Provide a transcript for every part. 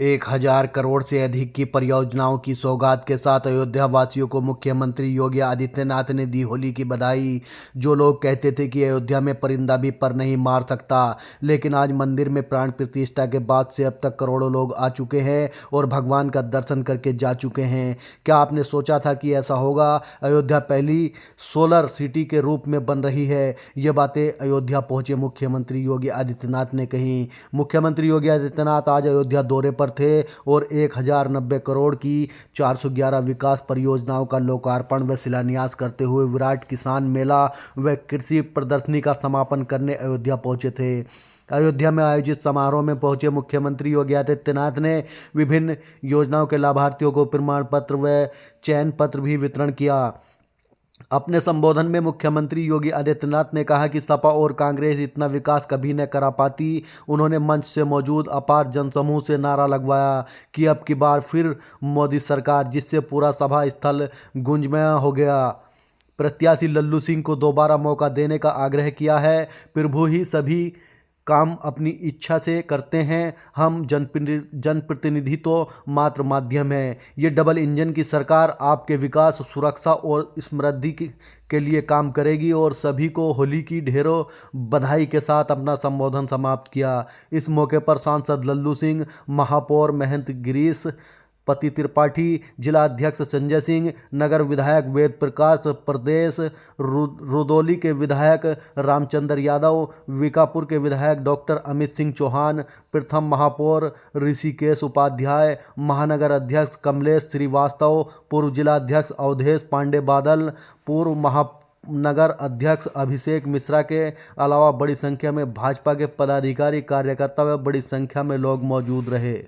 1000 करोड़ से अधिक की परियोजनाओं की सौगात के साथ अयोध्या वासियों को मुख्यमंत्री योगी आदित्यनाथ ने दी होली की बधाई। जो लोग कहते थे कि अयोध्या में परिंदा भी पर नहीं मार सकता, लेकिन आज मंदिर में प्राण प्रतिष्ठा के बाद से अब तक करोड़ों लोग आ चुके हैं और भगवान का दर्शन करके जा चुके हैं। क्या आपने सोचा था कि ऐसा होगा? अयोध्या पहली सोलर सिटी के रूप में बन रही है। ये बातें अयोध्या पहुंचे मुख्यमंत्री योगी आदित्यनाथ ने कही। मुख्यमंत्री योगी आदित्यनाथ आज अयोध्या दौरे पर थे और 1090 करोड़ की 411 विकास परियोजनाओं का लोकार्पण व शिलान्यास करते हुए विराट किसान मेला व कृषि प्रदर्शनी का समापन करने अयोध्या पहुंचे थे। अयोध्या में आयोजित समारोह में पहुंचे मुख्यमंत्री योगी आदित्यनाथ ने विभिन्न योजनाओं के लाभार्थियों को प्रमाण पत्र व चयन पत्र भी वितरण किया। अपने संबोधन में मुख्यमंत्री योगी आदित्यनाथ ने कहा कि सपा और कांग्रेस इतना विकास कभी न करा पाती। उन्होंने मंच से मौजूद अपार जनसमूह से नारा लगवाया कि अब की बार फिर मोदी सरकार, जिससे पूरा सभा स्थल गुंजमय हो गया। प्रत्याशी लल्लू सिंह को दोबारा मौका देने का आग्रह किया है। प्रभु ही सभी काम अपनी इच्छा से करते हैं, हम जनप्रतिनिधि तो मात्र माध्यम है। ये डबल इंजन की सरकार आपके विकास, सुरक्षा और समृद्धि के लिए काम करेगी। और सभी को होली की ढेरों बधाई के साथ अपना संबोधन समाप्त किया। इस मौके पर सांसद लल्लू सिंह, महापौर महंत गिरीश पति त्रिपाठी, जिला अध्यक्ष संजय सिंह, नगर विधायक वेद प्रकाश, प्रदेश रुदौली के विधायक रामचंद्र यादव, वीकापुर के विधायक डॉक्टर अमित सिंह चौहान, प्रथम महापौर ऋषिकेश उपाध्याय, महानगर अध्यक्ष कमलेश श्रीवास्तव, पूर्व जिला अध्यक्ष अवधेश पांडे बादल, पूर्व नगर अध्यक्ष अभिषेक मिश्रा के अलावा बड़ी संख्या में भाजपा के पदाधिकारी, कार्यकर्ता व बड़ी संख्या में लोग मौजूद रहे।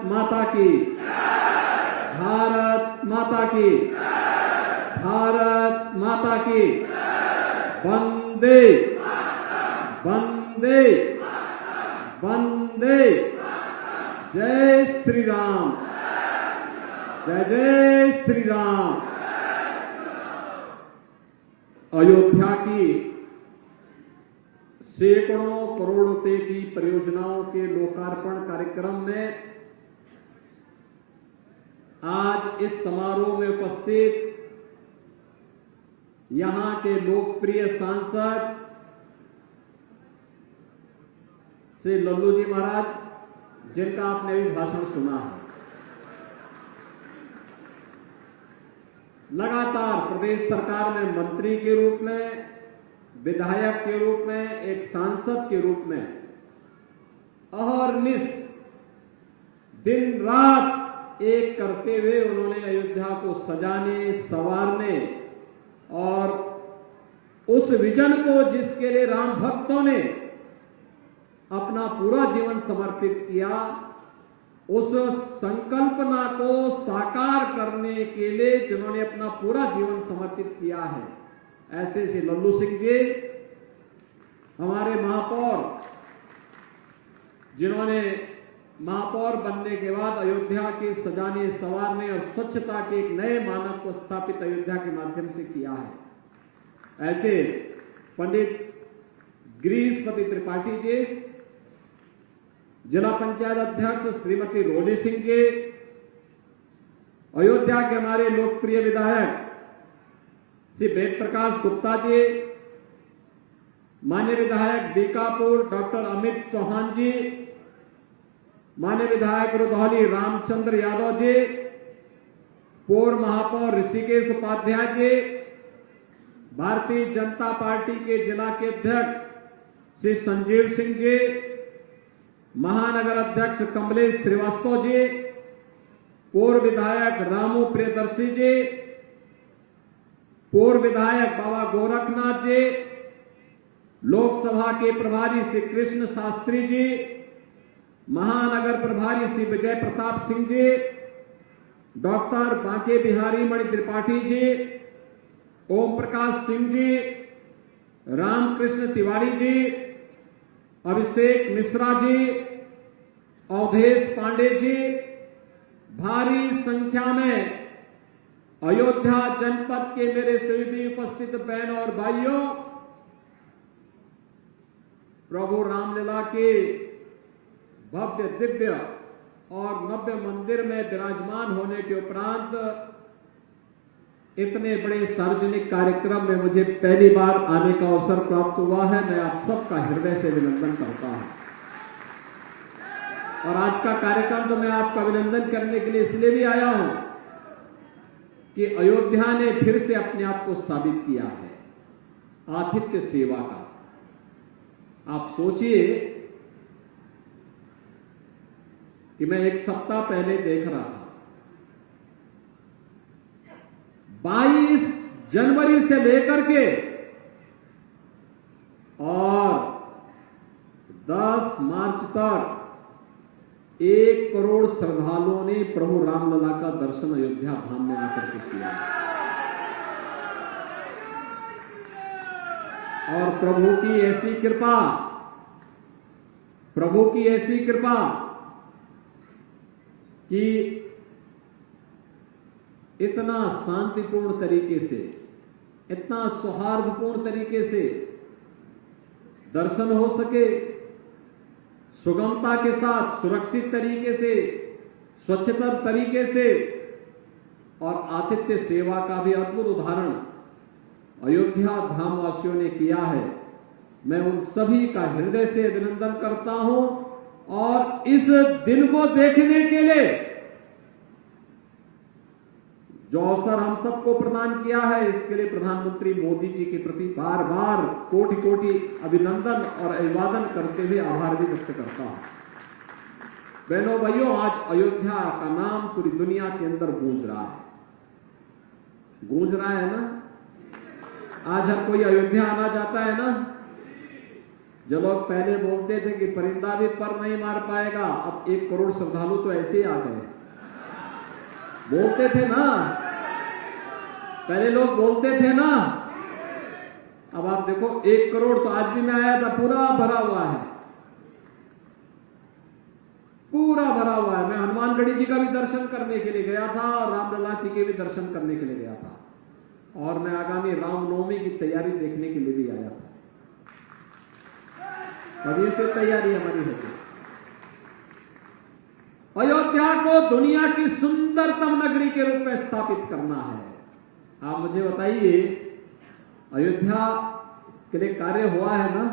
माता की, भारत माता की, भारत माता की, वंदे वंदे वंदे, जय श्री राम, जय जय श्री राम। अयोध्या की सैकड़ों करोड़ रुपए की परियोजनाओं के लोकार्पण कार्यक्रम में आज इस समारोह में उपस्थित यहां के लोकप्रिय सांसद श्री लल्लू जी महाराज, जिनका आपने भी भाषण सुना है, लगातार प्रदेश सरकार में मंत्री के रूप में, विधायक के रूप में, एक सांसद के रूप में अहर्निश दिन रात एक करते हुए उन्होंने अयोध्या को सजाने, संवारने और उस विजन को, जिसके लिए राम भक्तों ने अपना पूरा जीवन समर्पित किया, उस संकल्पना को साकार करने के लिए जिन्होंने अपना पूरा जीवन समर्पित किया है, ऐसे श्री लल्लू सिंह जी, हमारे महापौर, जिन्होंने महापौर बनने के बाद अयोध्या के सजाने, संवारने और स्वच्छता के एक नए मानक को स्थापित अयोध्या के माध्यम से किया है, ऐसे पंडित गिरीश पति त्रिपाठी जी, जिला पंचायत अध्यक्ष श्रीमती रोली सिंह जी, अयोध्या के हमारे लोकप्रिय विधायक श्री वेद प्रकाश गुप्ता जी, माननीय विधायक बीकापुर डॉक्टर अमित चौहान जी, माननीय विधायक रुदौली रामचंद्र यादव जी, पूर्व महापौर ऋषिकेश उपाध्याय जी, भारतीय जनता पार्टी के जिला के अध्यक्ष श्री संजीव सिंह जी, महानगर अध्यक्ष कमलेश श्रीवास्तव जी, पूर्व विधायक रामू प्रियदर्शी जी, पूर्व विधायक बाबा गोरखनाथ जी, लोकसभा के प्रभारी श्री कृष्ण शास्त्री जी, महानगर प्रभारी श्री विजय प्रताप सिंह जी, डॉक्टर बांके बिहारी मणि त्रिपाठी जी, ओम प्रकाश सिंह जी, रामकृष्ण तिवारी जी, अभिषेक मिश्रा जी, अवधेश पांडे जी, भारी संख्या में अयोध्या जनपद के मेरे सभी उपस्थित बहनों और भाइयों, प्रभु रामलीला के भव्य दिव्य और नव्य मंदिर में विराजमान होने के उपरांत इतने बड़े सार्वजनिक कार्यक्रम में मुझे पहली बार आने का अवसर प्राप्त हुआ है। मैं आप सबका हृदय से अभिनंदन करता हूं। और आज का कार्यक्रम तो मैं आपका अभिनंदन करने के लिए इसलिए भी आया हूं कि अयोध्या ने फिर से अपने आप को साबित किया है आतिथ्य सेवा का। आप सोचिए कि मैं एक सप्ताह पहले देख रहा था, 22 जनवरी से लेकर के और 10 मार्च तक 1 करोड़ श्रद्धालुओं ने प्रभु रामलला का दर्शन अयोध्या धाम में आकर के किया। और प्रभु की ऐसी कृपा कि इतना शांतिपूर्ण तरीके से, इतना सौहार्दपूर्ण तरीके से दर्शन हो सके, सुगमता के साथ, सुरक्षित तरीके से, स्वच्छता तरीके से, और आतिथ्य सेवा का भी अद्भुत उदाहरण अयोध्या धाम वासियों ने किया है। मैं उन सभी का हृदय से अभिनंदन करता हूं। और इस दिन को देखने के लिए जो अवसर हम सबको प्रदान किया है, इसके लिए प्रधानमंत्री मोदी जी के प्रति बार बार कोटि कोटि अभिनंदन और अभिवादन करते हुए आभार भी व्यक्त करता हूं। बहनों भाइयों, आज अयोध्या का नाम पूरी दुनिया के अंदर गूंज रहा है ना। आज हर कोई अयोध्या आना चाहता है ना। जो लोग पहले बोलते थे कि परिंदा भी पर नहीं मार पाएगा, अब 1 करोड़ श्रद्धालु तो ऐसे ही आ गए। बोलते थे ना, पहले लोग बोलते थे ना। अब आप देखो 1 करोड़ तो आज भी मैं आया था, पूरा भरा हुआ है, पूरा भरा हुआ है। मैं हनुमानगढ़ी जी का भी दर्शन करने के लिए गया था और रामलला जी के भी दर्शन करने के लिए गया था। और मैं आगामी रामनवमी की तैयारी देखने के लिए भी आया था। कभी से तैयारी हमारी होती। अयोध्या को दुनिया की सुंदरतम नगरी के रूप में स्थापित करना है। आप मुझे बताइए, अयोध्या के लिए कार्य हुआ है ना।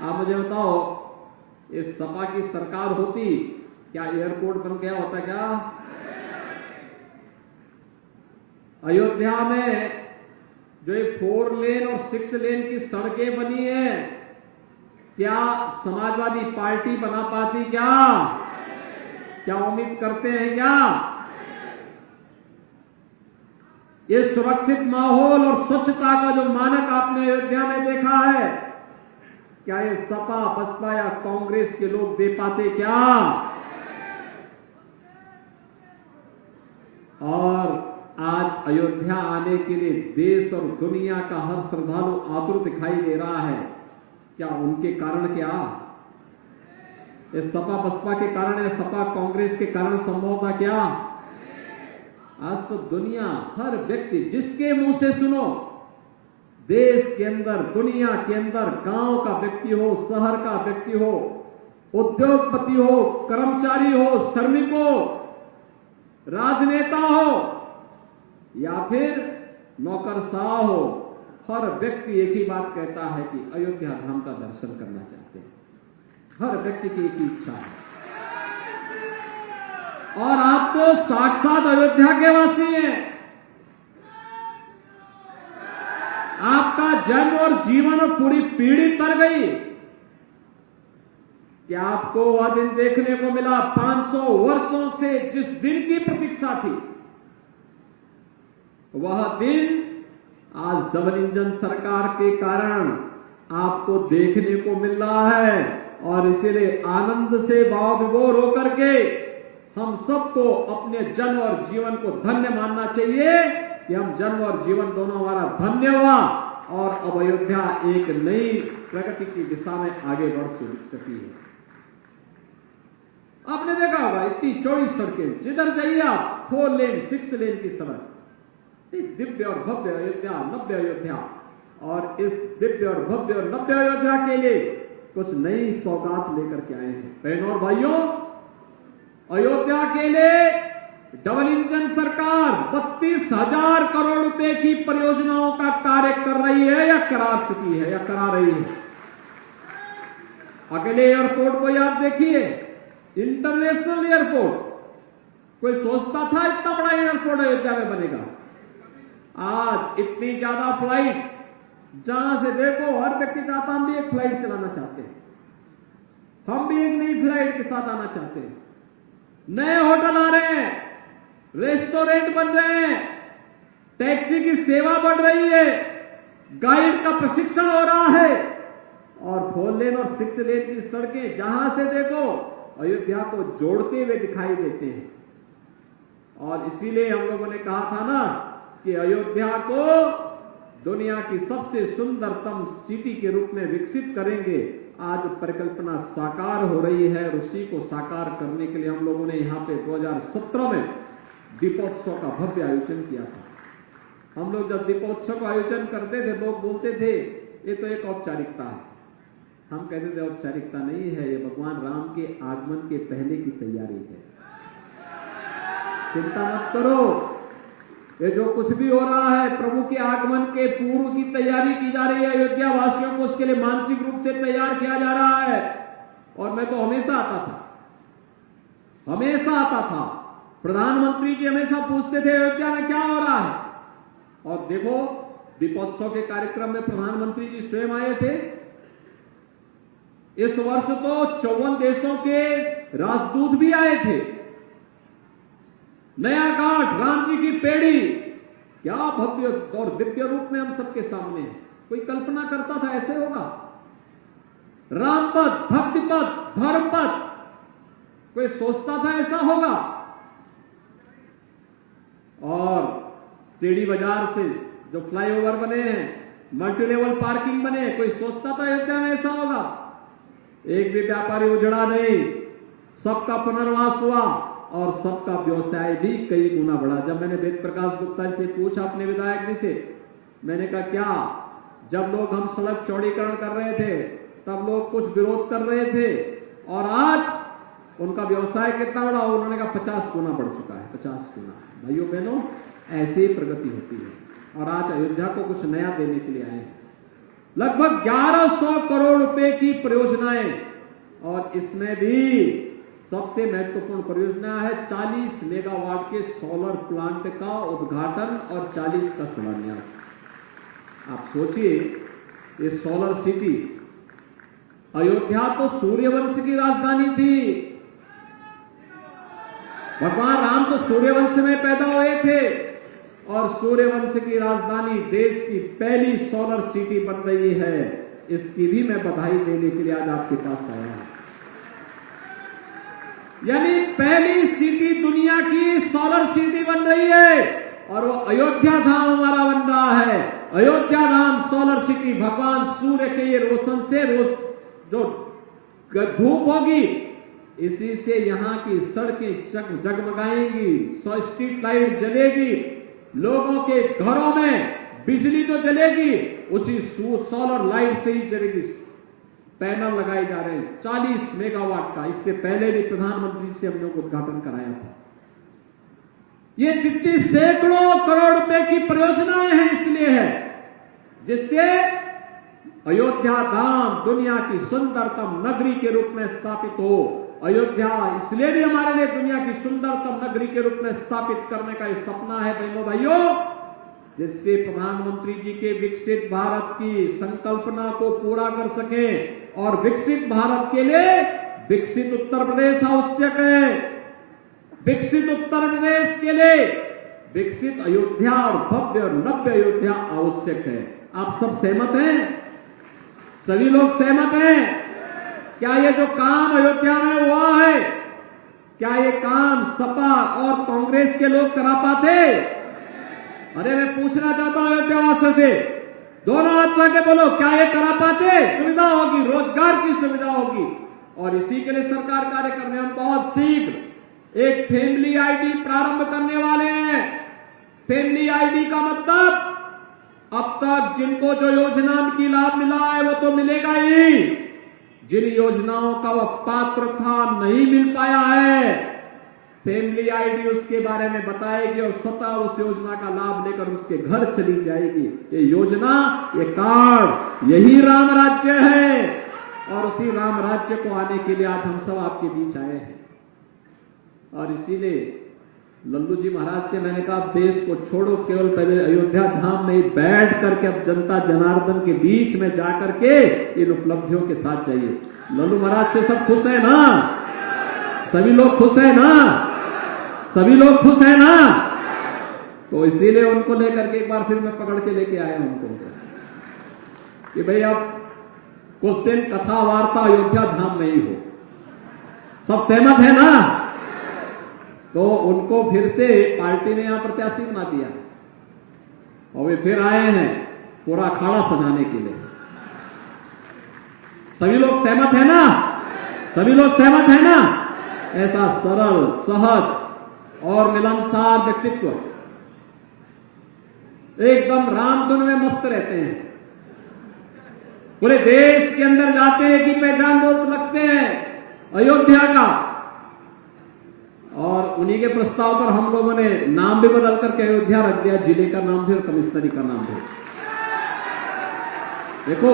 आप मुझे बताओ, इस सपा की सरकार होती, क्या एयरपोर्ट बन गया होता क्या? अयोध्या में जो ये 4 लेन और 6 लेन की सड़कें बनी है, क्या समाजवादी पार्टी बना पाती? क्या उम्मीद करते हैं क्या? ये सुरक्षित माहौल और स्वच्छता का जो मानक आपने अयोध्या में देखा है, क्या ये सपा, बसपा या कांग्रेस के लोग दे पाते क्या? और आज अयोध्या आने के लिए देश और दुनिया का हर श्रद्धालु आतुर दिखाई दे रहा है। क्या उनके कारण? क्या इस सपा बसपा के कारण, या सपा कांग्रेस के कारण संभव था क्या? आज तो दुनिया, हर व्यक्ति, जिसके मुंह से सुनो, देश के अंदर, दुनिया के अंदर, गांव का व्यक्ति हो, शहर का व्यक्ति हो, उद्योगपति हो, कर्मचारी हो, श्रमिक हो, राजनेता हो या फिर नौकरशाह हो, हर व्यक्ति एक ही बात कहता है कि अयोध्या धाम का दर्शन करना चाहते हैं। हर व्यक्ति की एक ही इच्छा है। और आप तो साक्षात अयोध्या के वासी हैं। आपका जन्म और जीवन और पूरी पीढ़ी तर गई कि आपको वह दिन देखने को मिला। 500 वर्षों से जिस दिन की प्रतीक्षा थी, वह दिन आज डबल इंजन सरकार के कारण आपको देखने को मिल रहा है। और इसीलिए आनंद से भाव विभोर होकर के हम सबको अपने जन्म और जीवन को धन्य मानना चाहिए कि हम जन्म और जीवन दोनों हमारा धन्य हुआ और अब अयोध्या एक नई प्रगति की दिशा में आगे बढ़ चुकी है। आपने देखा होगा, इतनी चौड़ी सड़कें, जिधर जाइए आप 4 लेन 6 लेन की सड़क, दिव्य और भव्य अयोध्या, नव्य अयोध्या। और इस दिव्य और भव्य और नव्य अयोध्या के लिए कुछ नई सौगात लेकर के आए हैं। बहनों और भाइयों, अयोध्या के लिए डबल इंजन सरकार 32,000 करोड़ रुपए की परियोजनाओं का कार्य कर रही है या करा चुकी है या करा रही है। अकेले एयरपोर्ट को आप देखिए, इंटरनेशनल एयरपोर्ट, कोई सोचता था इतना बड़ा एयरपोर्ट अयोध्या में बनेगा। आज इतनी ज्यादा फ्लाइट, जहां से देखो हर व्यक्ति चाहता हम भी एक फ्लाइट चलाना चाहते हैं, हम भी एक नई फ्लाइट के साथ आना चाहते हैं। नए होटल आ रहे हैं, रेस्टोरेंट बन रहे हैं, टैक्सी की सेवा बढ़ रही है, गाइड का प्रशिक्षण हो रहा है और 4 लेन और 6 लेन की सड़कें जहां से देखो अयोध्या को जोड़ते हुए दिखाई देते हैं। और इसीलिए हम लोगों ने कहा था ना कि अयोध्या को दुनिया की सबसे सुंदरतम सिटी के रूप में विकसित करेंगे। आज परिकल्पना साकार हो रही है और उसी को साकार करने के लिए हम लोगों ने यहां पे 2017 में दीपोत्सव का भव्य आयोजन किया था। हम लोग जब दीपोत्सव का आयोजन करते थे, लोग बोलते थे ये तो एक औपचारिकता है। हम कहते थे औपचारिकता नहीं है, ये भगवान राम के आगमन के पहले की तैयारी है। चिंता मत करो, ये जो कुछ भी हो रहा है प्रभु के आगमन के पूर्व की तैयारी की जा रही है। अयोध्या वासियों को उसके लिए मानसिक रूप से तैयार किया जा रहा है। और मैं तो हमेशा आता था, प्रधानमंत्री जी हमेशा पूछते थे अयोध्या में क्या हो रहा है। और देखो दीपोत्सव के कार्यक्रम में प्रधानमंत्री जी स्वयं आए थे। इस वर्ष तो 54 देशों के राजदूत भी आए थे। नया घाट, राम जी की पेड़ी, क्या भव्य और दिव्य रूप में हम सबके सामने है। कोई कल्पना करता था ऐसे होगा? राम पथ, भक्ति पथ, धर्म पथ, कोई सोचता था ऐसा होगा? और टेढ़ी बाजार से जो फ्लाईओवर बने हैं, मल्टी लेवल पार्किंग बने, कोई सोचता था अयोध्या में ऐसा होगा? एक भी व्यापारी उजड़ा नहीं, सबका पुनर्वास हुआ और सबका व्यवसाय भी कई गुना बढ़ा। जब मैंने वेद प्रकाश गुप्ता से पूछा अपने विधायक जी से, मैंने कहा क्या जब लोग हम सड़क चौड़ीकरण कर रहे थे तब लोग कुछ विरोध कर रहे थे और आज उनका व्यवसाय कितना बढ़ा? उन्होंने कहा 50 गुना बढ़ चुका है, 50 गुना। भाइयों बहनों, ऐसे ही प्रगति होती है। और आज अयोध्या को कुछ नया देने के लिए आए हैं। लगभग 1100 करोड़ रुपए की परियोजनाएं, और इसमें भी सबसे महत्वपूर्ण परियोजना है 40 मेगावाट के सोलर प्लांट का उद्घाटन और 40 का शिलान्यास। आप सोचिए, ये सोलर सिटी, अयोध्या तो सूर्यवंश की राजधानी थी। भगवान राम तो सूर्यवंश में पैदा हुए थे और सूर्यवंश की राजधानी देश की पहली सोलर सिटी बन रही है। इसकी भी मैं बधाई देने के लिए आज आपके पास आया हूं। यानी पहली सिटी दुनिया की सोलर सिटी बन रही है और वो अयोध्या धाम हमारा बन रहा है। अयोध्या धाम सोलर सिटी, भगवान सूर्य के ये रोशन से रोज जो धूप होगी, इसी से यहाँ की सड़कें जगमगाएंगी, स्ट्रीट लाइट जलेगी, लोगों के घरों में बिजली तो जलेगी, उसी सोलर लाइट से ही जलेगी। पैनल लगाए जा रहे हैं 40 मेगावाट का। इससे पहले भी प्रधानमंत्री से हम लोग उद्घाटन कराया था। ये जितनी सैकड़ों करोड़ रुपए की परियोजनाएं हैं, इसलिए है जिससे अयोध्या धाम दुनिया की सुंदरतम नगरी के रूप में स्थापित हो। अयोध्या इसलिए भी हमारे लिए दुनिया की सुंदरतम नगरी के रूप में स्थापित करने का ये सपना है बहनों भाइयों, जिससे प्रधानमंत्री जी के विकसित भारत की संकल्पना को पूरा कर सके। और विकसित भारत के लिए विकसित उत्तर प्रदेश आवश्यक है। विकसित उत्तर प्रदेश के लिए विकसित अयोध्या और भव्य और नव्य अयोध्या आवश्यक है। आप सब सहमत हैं? सभी लोग सहमत हैं? क्या ये जो काम अयोध्या में हुआ है, क्या ये काम सपा और कांग्रेस के लोग करा पाते? अरे मैं पूछना चाहता हूं अयोध्या वासियों से, दोनों हाथ लगे बोलो, क्या ये करा पाते? सुविधा होगी, रोजगार की सुविधा होगी और इसी के लिए सरकार कार्य करने। हम बहुत शीघ्र एक फैमिली आईडी प्रारंभ करने वाले हैं। फैमिली आईडी का मतलब अब तक जिनको जो योजना की लाभ मिला है वो तो मिलेगा ही, जिन योजनाओं का वह पात्र था नहीं मिल पाया है फैमिली आईडी उसके बारे में बताएगी और स्वतः उस योजना का लाभ लेकर उसके घर चली जाएगी। ये योजना, ये कार्ड, यही राम राज्य है। और उसी राम राज्य को आने के लिए आज हम सब आपके बीच आए हैं। और इसीलिए लल्लू जी महाराज से मैंने कहा, देश को छोड़ो, केवल पहले अयोध्या धाम में ही बैठ करके अब जनता जनार्दन के बीच में जाकर के इन उपलब्धियों के साथ जाइए। लल्लू महाराज से सब खुश है ना? सभी लोग खुश है ना? सभी लोग खुश है ना? तो इसीलिए उनको लेकर के एक बार फिर मैं पकड़ के लेके आया उनको कि भाई अब कुछ दिन कथा वार्ता अयोध्या धाम में ही हो। सब सहमत है ना? तो उनको फिर से पार्टी ने यहां प्रत्याशी बना दिया और वे फिर आए हैं पूरा अखाड़ा सजाने के लिए। सभी लोग सहमत है ना? सभी लोग सहमत है ना? ऐसा सरल, सहज और मिलनसार व्यक्तित्व, एकदम रामधुन में मस्त रहते हैं। पूरे देश के अंदर जाते हैं कि पहचान बोल लगते हैं अयोध्या का। और उन्हीं के प्रस्ताव पर हम लोगों ने नाम भी बदल करके अयोध्या रख दिया, जिले का नाम भी और कमिश्नरी का नाम भी। देखो,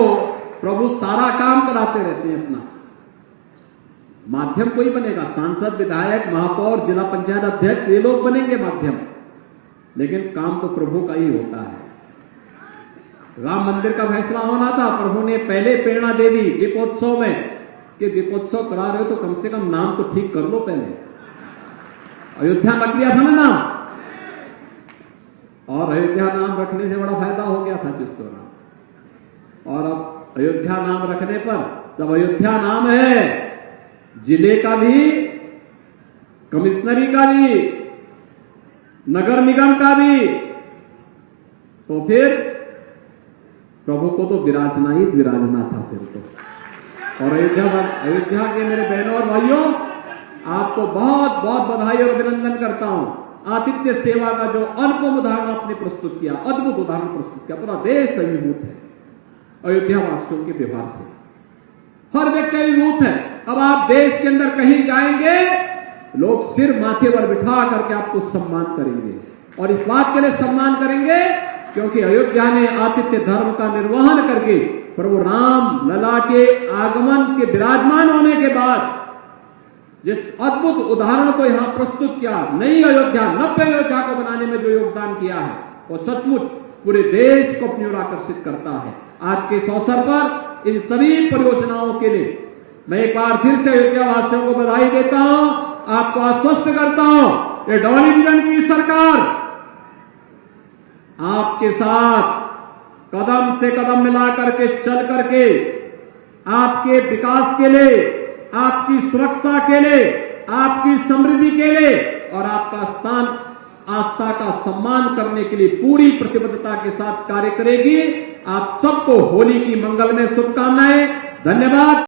प्रभु सारा काम कराते रहते हैं अपना। माध्यम कोई बनेगा, सांसद, विधायक, महापौर, जिला पंचायत अध्यक्ष, ये लोग बनेंगे माध्यम, लेकिन काम तो प्रभु का ही होता है। राम मंदिर का फैसला होना था, प्रभु ने पहले प्रेरणा दे दी दीपोत्सव में कि दीपोत्सव करा रहे हो तो कम से कम नाम तो ठीक कर लो पहले। अयोध्या रख दिया था ना नाम, और अयोध्या नाम रखने से बड़ा फायदा हो गया था जिस दौरान। और अब अयोध्या नाम रखने पर, जब अयोध्या नाम है, जिले का भी, कमिश्नरी का भी, नगर निगम का भी, तो फिर प्रभु को तो विराजना ही विराजना था फिर तो। और अयोध्या के मेरे बहनों और भाइयों, आपको बहुत बहुत बधाई और अभिनंदन करता हूं। आतिथ्य सेवा का जो अनुपम उदाहरण आपने प्रस्तुत किया, अद्भुत उदाहरण प्रस्तुत किया, पूरा देश अभिभूत है अयोध्या वासियों के व्यवहार से। हर व्यक्ति अभिभूत है। अब आप देश के अंदर कहीं जाएंगे, लोग सिर माथे पर बिठा करके आपको सम्मान करेंगे। और इस बात के लिए सम्मान करेंगे क्योंकि अयोध्या ने आतिथ्य धर्म का निर्वहन करके प्रभु राम लला के आगमन के विराजमान होने के बाद जिस अद्भुत उदाहरण को यहां प्रस्तुत किया, नई अयोध्या, नव्य अयोध्या को बनाने में जो योगदान किया है, वो सचमुच पूरे देश को अपनी ओर आकर्षित करता है। आज के इस अवसर पर इन सभी परियोजनाओं के लिए मैं एक बार फिर से अयोध्या वासियों को बधाई देता हूं, आपको आश्वस्त करता हूं, ये डबल इंजन की सरकार आपके साथ कदम से कदम मिला करके चल करके आपके विकास के लिए, आपकी सुरक्षा के लिए, आपकी समृद्धि के लिए और आपका स्थान, आस्था का सम्मान करने के लिए पूरी प्रतिबद्धता के साथ कार्य करेगी। आप सबको होली की मंगलमय शुभकामनाएं। धन्यवाद।